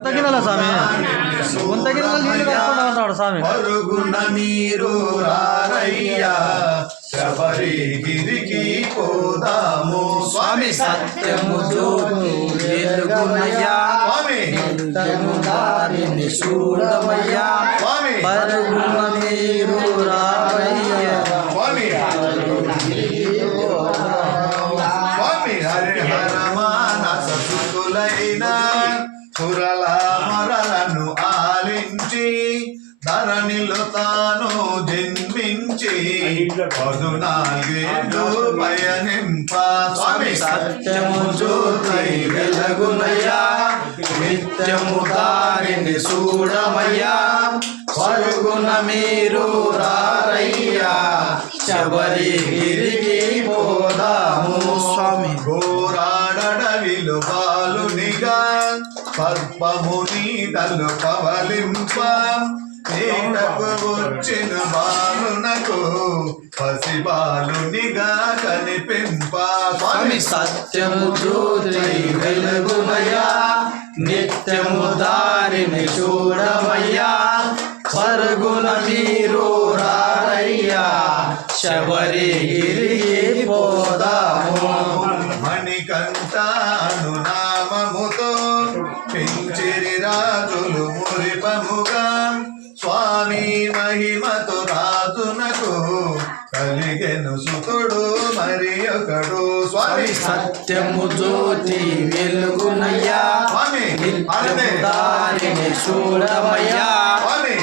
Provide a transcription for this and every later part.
తగినలా స్వామి తగిన నీళ్ళు కట్టుకుంటా ఉంటాడు స్వామి. పరుగున మీరు రారయ్యా శబరిగిరికి పోదాము స్వామి సత్యము జ్యోతి వెలుగునయ్యా నిత్యము దారిని చూడమయ్యా పరుగున మీరు రారయ్యా స్వామి హరిహర మానస సుతులైన సురల మరలను ఆలించి ధరణిలో తాను జన్మించి 14 పయనింప స్వామి సత్యము జ్యోతి వెలుగునయ్యా నిత్యము దారిని చూడమయ్యా పరుగున మీరు రారయ్యా శబరిగిరికి పోదాము స్వామి. ఘోరాడవిలు బాలునిగా సర్పము నీడలు పవలింప నీడకు వచ్చిన బాలునకు పసి బాలునిగా కనిపింప స్వామి సత్యము జ్యోతి వెలుగునయ్యా నిత్యము దారిని చూడమయ్యా పరుగున మీరు రారయ్యా శబరిగిరికి పోదాము. మణికంఠాను నామముతో పెంచిరి రాజులు మురిపముగా స్వామి మహిమతో రాజునకు కలిగెను సుతుడు మరి ఒకడు స్వామి సత్యము జ్యోతి వెలుగునయ్యా నిత్యము దారిని చూడమయ్యా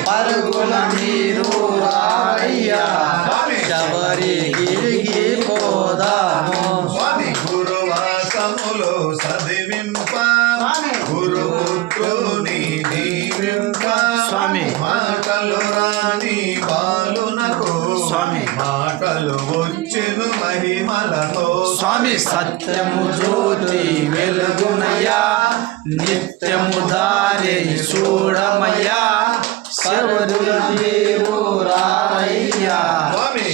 పరుగున మీరు రారయ్యా శబరిగిరికి పోదాము. స్వామి గురువాసములో సదివింప గురుపుత్రుని దీవింప స్వామి మాటలు రాని బాలునకు స్వామి మాటలు వచ్చెను మహిమలతో స్వామి సత్యము జ్యోతి వెలుగునయ్యా నిత్యము దారిని చూడమయ్యా శబరిగిరికి మీరు రారయ్యా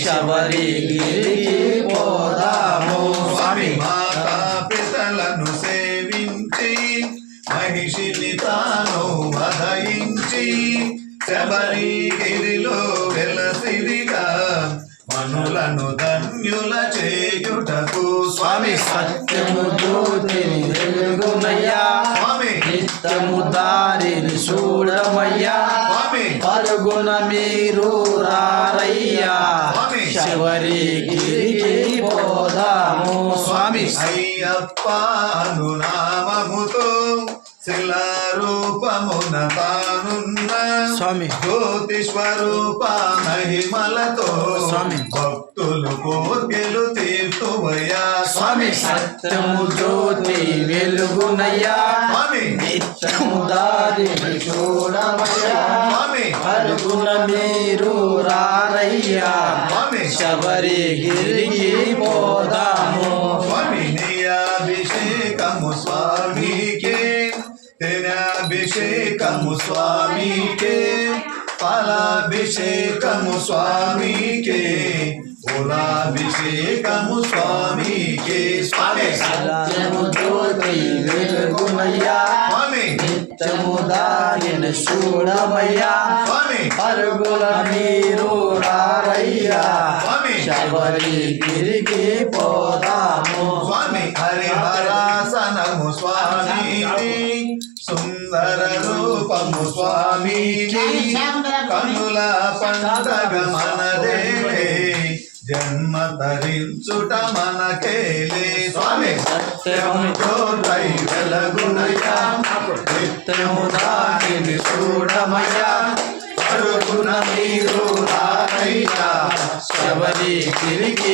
శబరిగిరికి పోదాము. స్వామి మాతా పితలను సేవించి మహిషిని తాను వదయించి శబరిగిరిలో వెలసిరిగా మనులను ధన్యుల చేయుటకు స్వామి సత్యము జ్యోతి వెలుగునయ్యా నిత్యము దారిని చూడమయ్యా పరుగున మీరు రారయ్యా శబరిగిరికి పోదాము. స్వామి అయ్యప్పను నామముతో శిలారూపమున తానున్న స్వామి జ్యోతి స్వరూప మహిమలతో స్వామి భక్తులు కోర్కెలు తీర్చువయ్యా స్వామి సత్యము జ్యోతి వెలుగునయ్యా నిత్యము దారిని చూడమయ్యా పరుగున మీరు రారయ్యా శబరిగిరికి పోదాము. స్వామి నియాభిషేకము స్వామికే తెనాభిషేకము స్వామికే పాలాభిషేకము స్వామికే పూలాభిషేకము స్వామికే స్వామి సత్యము జ్యోతి వెలుగునయ్యా నిత్యము దారిని చూడమయ్యా పరుగుల మీరు రారయ్యా శబరిగిరికి పోదాము. స్వామి హరిహరాసనము స్వామికి సుందర రూపము స్వామికి కనుల పండగ మనదేలే జన్మ ధరించుట మనకేలే స్వామి సత్యము జ్యోతై వెలుగునయ్యా నిత్యము దారిని చూడమయ్యా పరుగున మీరు రారయ్యా శబరిగిరికి